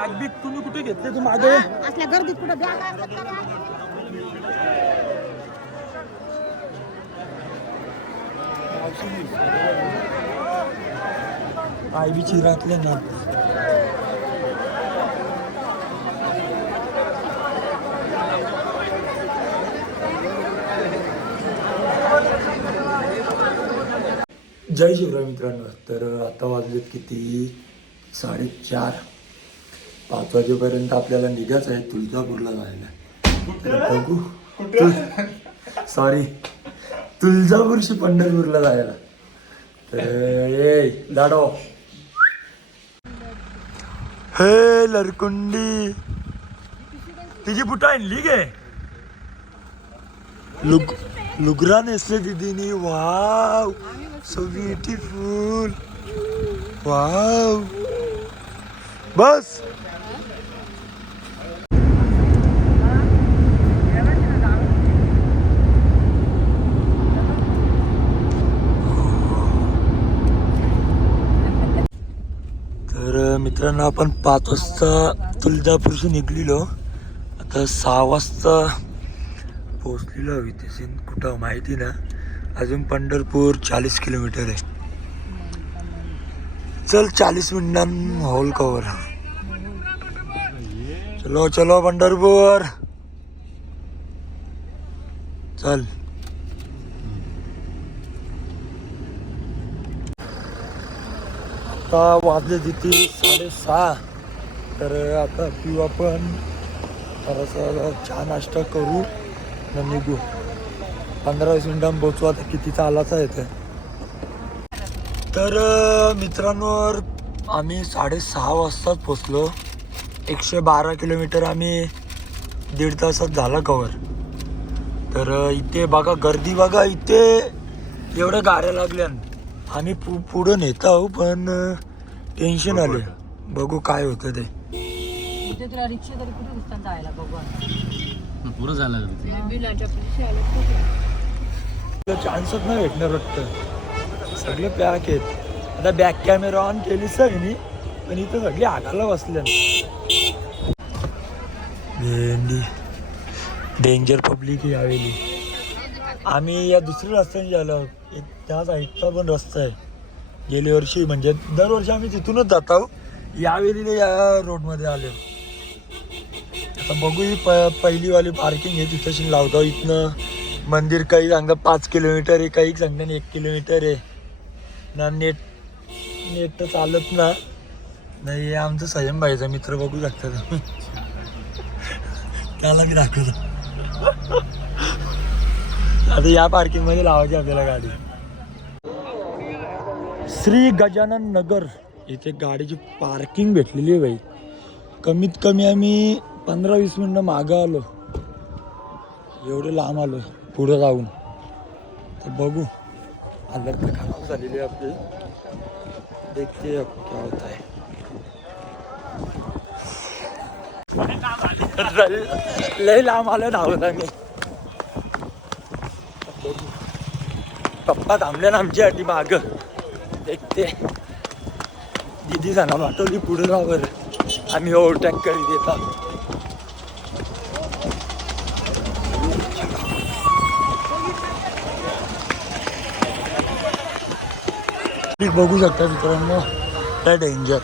Bag big तुम्ही कुठे घेतले तू मागे असल्या गर्दीत कुठे बॅग असतात का रे? पाय बी चिरातले ना. जय शिवराय मित्रांनो. तर आता वाजलेत किती 4:30. 5 वाजेपर्यंत आपल्याला निघायचं आहे तुळजापूरला जायला. तर बघू सॉरी तुळजापूरशी पंढरपूरला जायला. तर ये दाडो हे लरकुंडी तिची बुटा आणली गे लुगरा नेसले दीदीनी. Wow so beautiful. वाव बस तर मित्रांनो आपण 5 वाजता तुळजापूरशी निघलेलो. आता 6 वाजता पोहोचलेलो हवी तसे कुठं माहिती ना. अजून पंढरपूर 40 किलोमीटर आहे. चल 40 मिनिटां होल कवर. चलो चलो पंढरपूर चल. आता वाजले तिथे 6:30. तर आता पिऊ आपण थोडासा चहा नाश्ता करू न निघू. 15-20 मिनिटांनी पोहोचू. आता किती चालायचं आहे ते. तर मित्रांनो आम्ही 6:30 वाजताच पोचलो. 112 किलोमीटर आम्ही 1.5 तासात झाला कवर. तर इथे बघा गर्दी बघा. इथे एवढ्या गाड्या लागल्या. आम्ही पुढं नेत आहो पण टेन्शन आले. बघू काय होतं ते. तुला रिक्षा तरी कुठे दिसतात जायला बघू. पुरं झालं चान्सच नाही भेटणार वाटतं. सगळे पॅक आहेत. आता बॅक कॅमेरा ऑन केलीच आहे मी पण इथं सगळे आगायला बसले. भेंडी डेंजर पब्लिक यावेळी. आम्ही या दुसऱ्या रस्त्याने गेलो. त्या साईडचा पण रस्ता आहे. गेल्या वर्षी म्हणजे दरवर्षी आम्ही तिथूनच जात आहोत. यावेळी या रोडमध्ये आलो. आता बघू ही पहिलीवाली पार्किंग आहे तिथं लावतो. इथनं मंदिर काही सांगतात 5 किलोमीटर आहे, काही सांगतात 1 किलोमीटर आहे ना. नेट तर चालत ना नाही. हे आमचं संयम भाईचा मित्र बघू शकता तुम्ही. त्याला मी दाखवतो. आता या पार्किंग मध्ये लावायची आपल्याला गाडी. श्री गजानन नगर इथे गाडीची पार्किंग भेटलेली आहे बाई. कमीत कमी आम्ही 15-20 मिनिटं मागं आलो. एवढे लांब आलो पुढं जाऊन. तर बघू हालत तर खराब झालेली आहे आपली. देखते अब क्या होता है. लय लांब आलं धावत आम्ही. पप्पा थांबले ना आमच्यासाठी माग. देखते दिदी सांगा पाठवली पुढे जावर. आम्ही ओव्हरटेक करीत येतात. बघू शकता मित्रांनो काय डेंजर.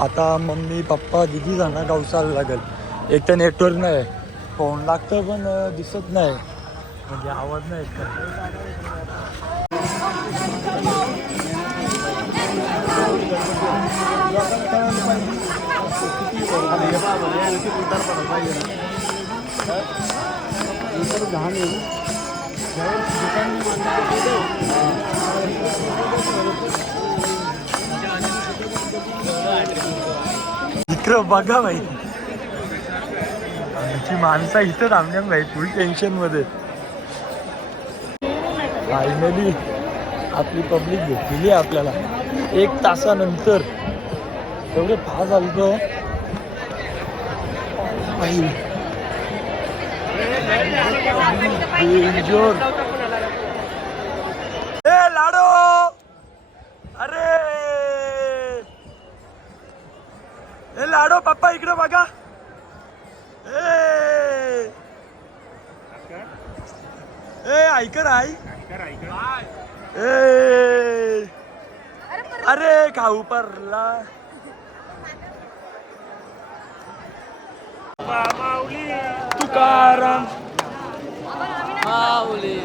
आता मम्मी पप्पा दिदी जाणार गावसाला लागेल. एक तर नेटवर्क नाही. फोन लागतं पण दिसत नाही म्हणजे आवाज नाही येत. इकडं बघा भाई आमची माणसं इथं थांबल्या भाई फुल टेन्शन मध्ये. फायनली आपली पब्लिक भेटलेली आहे आपल्याला 1 तासानंतर. एवढे फास्ट आलतो लाडो. अरे हे लाडो पप्पा इकडे बघा. ए ऐकर आई. ए अरे खाऊ परला. तुकाराम माऊली.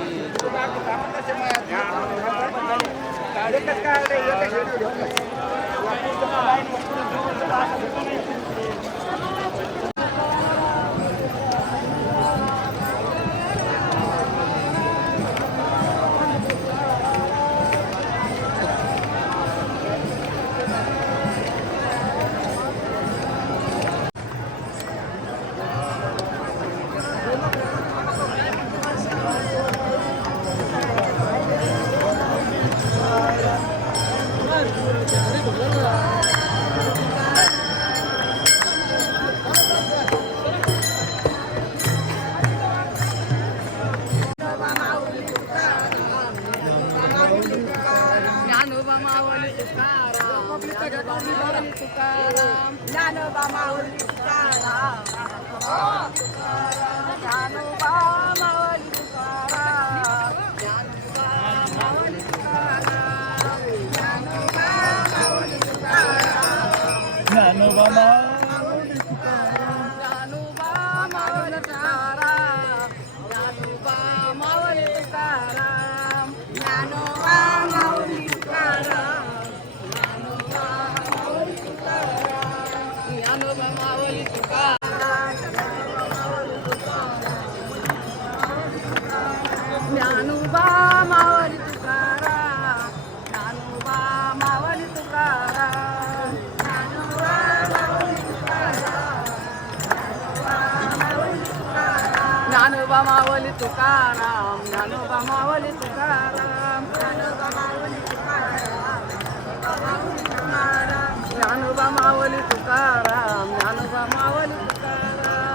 ज्ञानोबा माऊली तुकाराम, ज्ञानोबा माऊली तुकाराम, ज्ञानोबा माऊली तुकाराम, ज्ञानोबा माऊली तुकाराम, ज्ञानोबा माऊली तुकाराम, ज्ञानोबा माऊली तुकाराम, ज्ञानोबा ज्ञानोबा माऊली तुकाराम, ज्ञानोबा माऊली तुकाराम, ज्ञानोबा माऊली तुकाराम, ज्ञानोबा माऊली तुकाराम, ज्ञानोबा माऊली तुकाराम, ज्ञानोबा माऊली तुकाराम, ज्ञानोबा माऊली तुकाराम, ज्ञानोबा माऊली तुकाराम, ज्ञानोबा माऊली तुकाराम, ज्ञानोबा माऊली तुकाराम, ज्ञानोबा माऊली तुकाराम,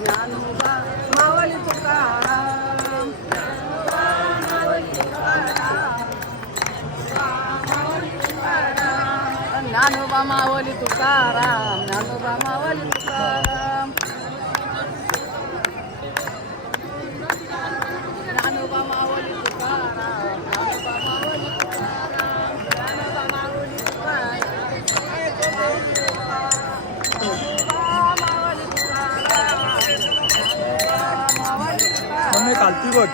ज्ञानोबा माऊली तुकाराम, ज्ञानोबा माऊली तुकाराम, ज्ञानोबा माऊली तुकाराम, ज्ञानोबा माऊली तुकाराम, ज्ञानोबा माऊली तुकाराम, ज्ञानोबा माऊली तुकाराम, ज्ञानोबा माऊली तुकाराम, मम्मी खालती बघ.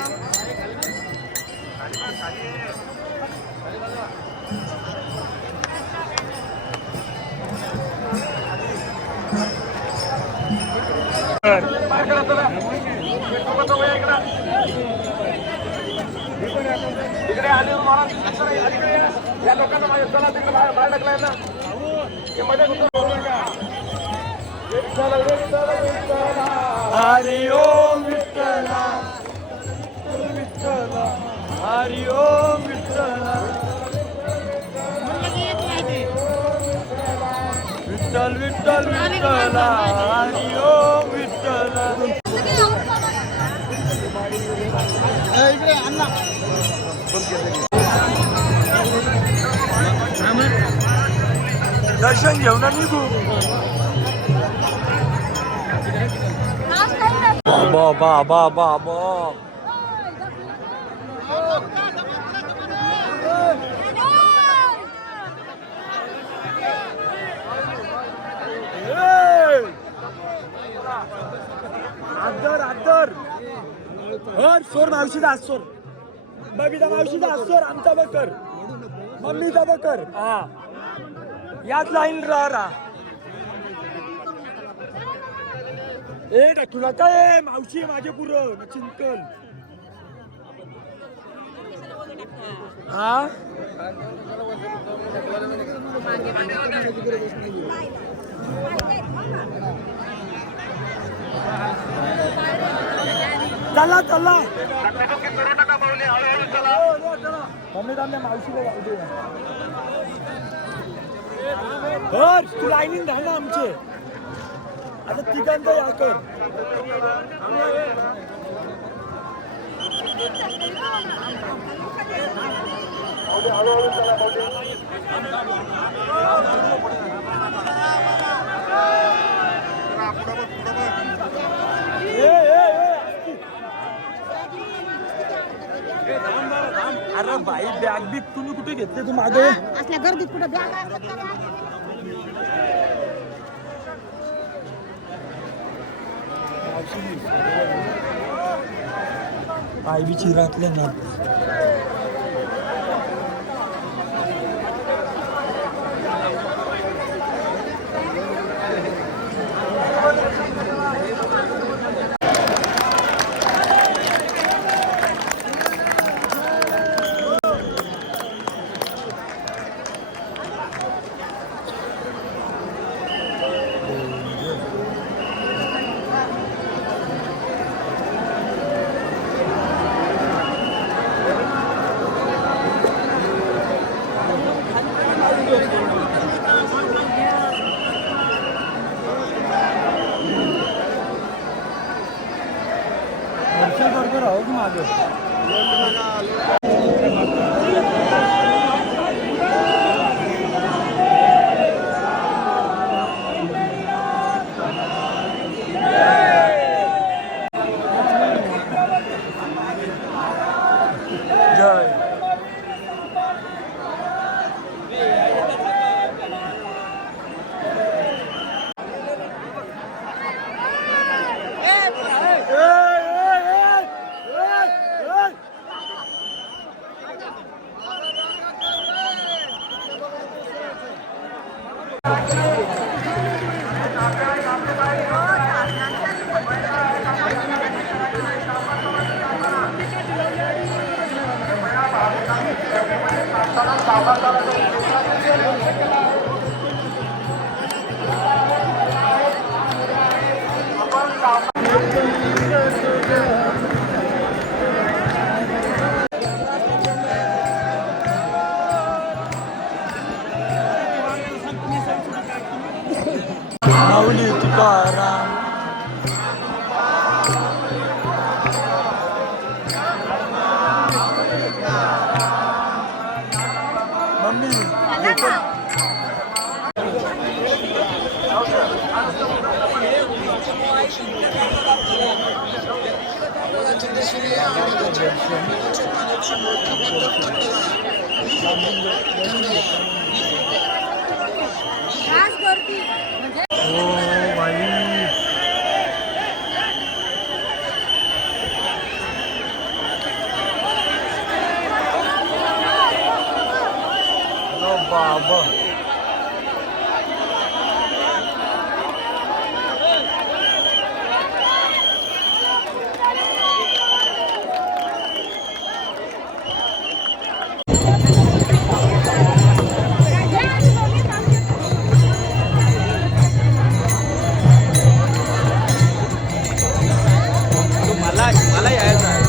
हरि ओम विठ्ठला विठ्ठला हरि ओम विठ्ठला विठ्ठल विठ्ठल विठ्ठला हरि ओम विठ्ठला. दर्शन घेऊन निघू. बाबा बाबा बाबा आदर आदर हर सोर मावशीचा सोर बबिता मावशीचा सोर आमचा बकर मम्मीचा बकर. हा याच लाईन राहा. ए तुला काय मावशी माझे पुरं चिंकल. हा चला चला मम्मी थांबल्या मावशीला जाऊ दे. तू लाईनिंग राह ना आमचे. आता तिघांचा या कर. अरे बाई बॅग बिग तुम्ही कुठे घेतले तू मागे असल्या गर्दीत कुठं बॅग असतात का बॅग? पाय बी चिरातले ना राहू की मागे जय माऊली तुकाराम मम्मी बाबा मला यायचं आहे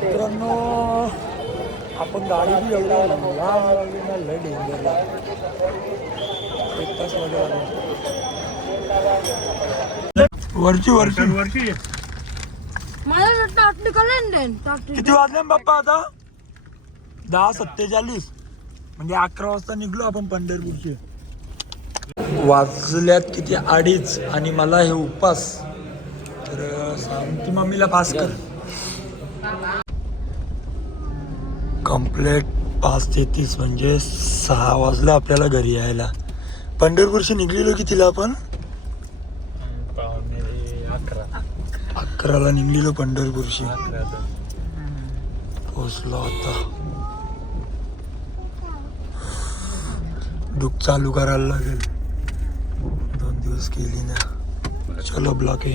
मित्रांनो आपण गाडी बी एवढा लय डेंजरला 1 तास वरची किती वाजले बाप्पा आता 10:47 म्हणजे 11 वाजता निघलो आपण पंढरपूरचे वाजल्यात किती 2:30 आणि मला हे उपास तर सांगती मम्मीला पास कर कंप्लेट 5:33 म्हणजे 6 वाजला आपल्याला घरी यायला पंढरपूरशी निघलेलो कितीला आपण 11ला निघलेलो पंढरपूरशी पोचलो आता दुःख चालू करायला लागेल 2 दिवस केली ना चलो ब्लॉक